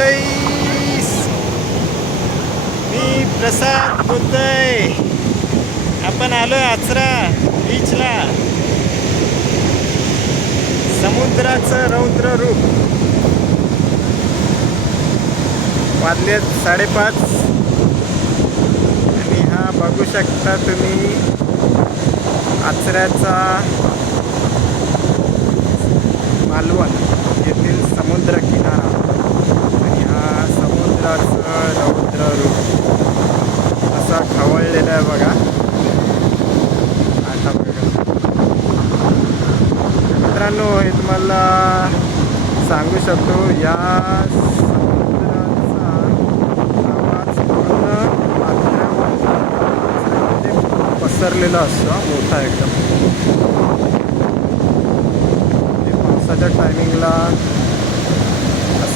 मंडळी मी प्रसाद बोलतोय. आपण आलो आचरा बीचला समुद्राचं रौद्र रूप. वाजले साडेपाच. आणि हा बघू शकता तुम्ही आचऱ्याचा मालवण येथील समुद्र किनारा. आणि हा समुद्राचं रौद्र रूप. असा खवळलेला आहे बघा. आता बघा. मित्रांनो हे तुम्हाला सांगू शकतो या पसरलेला असतो मोठा एकदम. पावसाच्या टायमिंगला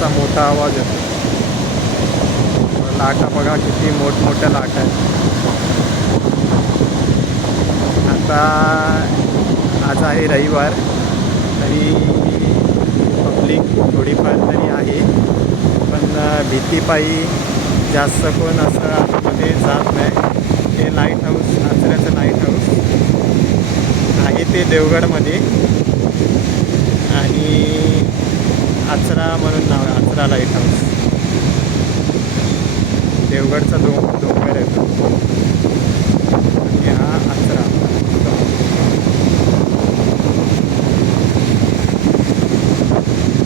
असा मोठा आवाज येतो. लाटा बघा किती मोठमोठ्या लाटा आहेत. आता आज आहे रविवार तरी पब्लिक थोडीफार तरी आहे. पण भीतीपायी जास्त कोण असं आतमध्ये जात नाही. हे लाइट हाऊस आचऱ्याचं लाइट हाऊस आहे ते देवगडमध्ये. आणि आचरा म्हणून नाव आहे आचरा लाइट हाऊस देवगडचा डो डोंगर आहे आणि हा आचरा.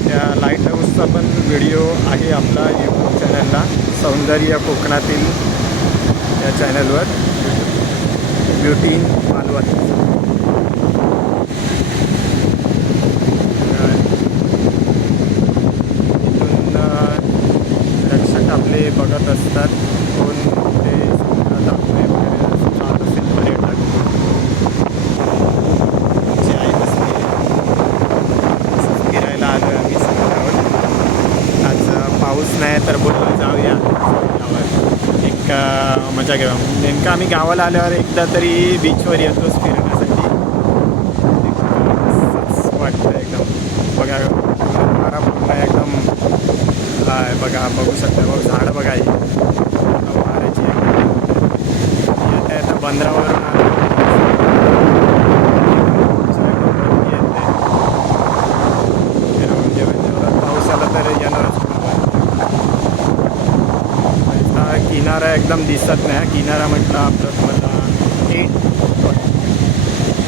त्या लाइट हाऊसचा पण व्हिडिओ आहे आपला यूट्यूब चॅनलला सौंदर्य कोकणातील या चॅनलवर ब्युटी इन मालवण करत असतात. कोण ते दाखवे वगैरे जात असेल पर्यटक जे आहे? तसं फिरायला आलो आहे आम्ही समुद्रावर आज पाऊस नाही तर बोललो जाऊया. समुद्रावर एक मजा घेऊ नेमकं आम्ही गावाला आल्यावर एकदा तरी बीचवर येतोच फिरण्यासाठी. वाटतं एकदम. बघा एकदम. पूर्ण आहे बघा बघू शकता बघ झाडं बघा ही. वाऱ्याची येता येता बंदरावरून आलो. येते. फिरून जेवण जेवढा पाऊस आला तर येणारच हा किनारा एकदम दिसत नाही हा किनारा म्हटलं आपलं तुम्हाला एंड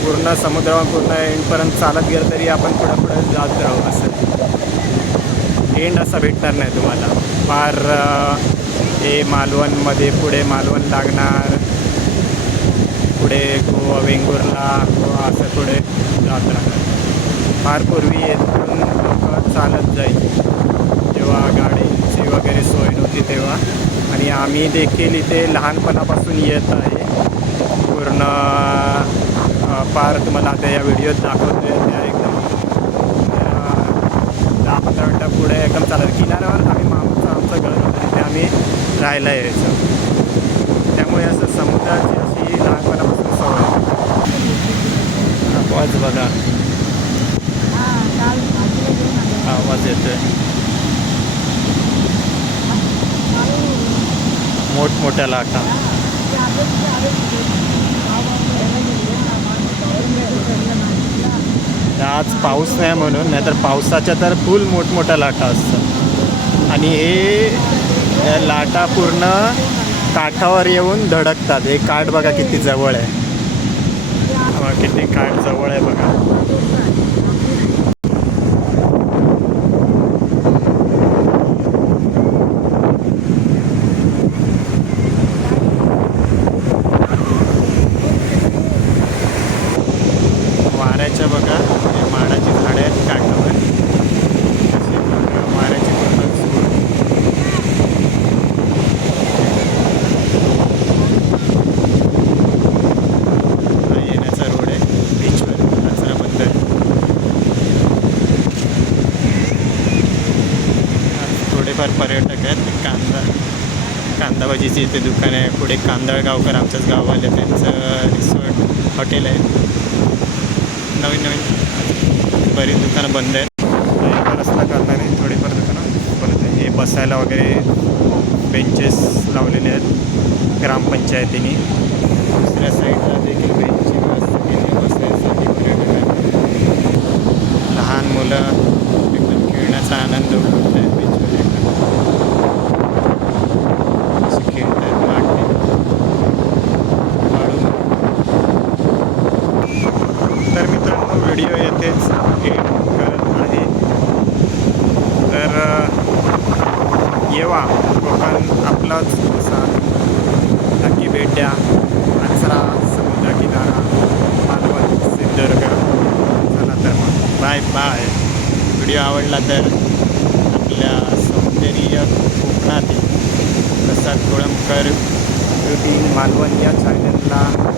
पूर्ण समुद्रावर पूर्ण एंडपर्यंत चालत गेलं तरी आपण पुढं पुढं जात राहू असं. एंड असा भेटणार नाही तुम्हाला. फार हे मालवणमध्ये पुढे मालवण लागणार. पुढे गोवा वेंगुर्ला गोवा असं पुढे जात राहणार. फार पूर्वी येथून लोक चालत जाईल जेव्हा गाडीची वगैरे सोय नव्हती तेव्हा. आणि आम्ही देखील इथे लहानपणापासून येत आहे. पूर्ण फार पार तुम्हाला आता या व्हिडिओत दाखवतोय. त्या एकदम दहा पंधरा मिनटं पुढे एकदम चालत किनाऱ्यावर आम्ही मामाचं आमचं घर होतं तिथे आम्ही राहायला यायचो. त्यामुळे असं समुद्राची अशी लहानपणापासून सवय. आवाज बघा. आवाज येतोय. मोठमोठ्या लाटा. आज पाऊस नाही म्हणून नाहीतर पावसाच्या तर फुल मोठमोठ्या लाटा असतात. आणि हे या लाटा पूर्ण काठावर येऊन धडकतात. हे काठ बघा किती जवळ आहे. किती काठ जवळ आहे बघा वाऱ्याच्या बघा हे माडाची झाडे आहेत काठावर अशी बघा, वाऱ्याची पूर्ण झुळूक. हा येण्याचा रोड आहे बीचवर कचरा बंद आहे थोडेफार पर्यटक आहेत. कांदा कांदा भाजीची इथे दुकान आहे. पुढे कांदळ गावकर आमच्याच गावाले त्यांचं रिसॉर्ट हॉटेल आहे. नवीन नवीन. बरीच दुकानं बंद आहेत. रस्ता करणारे थोडीफार दुकानं. परत हे बसायला वगैरे बेंचेस लावलेले आहेत. ग्रामपंचायतीने. दुसऱ्या देखील बेंचची व्यवस्था केली आहे बसायसाठी पर्यटकांना लहान मुलं एकदम खेळण्याचा आनंद उठवत आहेत बेंचवर एकदम असे खेळत आहेत मांडणे वाळू तर मित्रांनो व्हिडिओ येथेच एंड करत आहे तर अ, येवा. कोकण आपलाच असा नक्की भेट द्या. आचरा समुद्र किनारा मालवण सिंधुदुर्ग. चला तर मग. Bye bye. व्हिडिओ आवडला तर आपल्या सौंदर्य कोकणातील प्रसाद कोळंबकर. ब्युटी मालवण या चॅनलला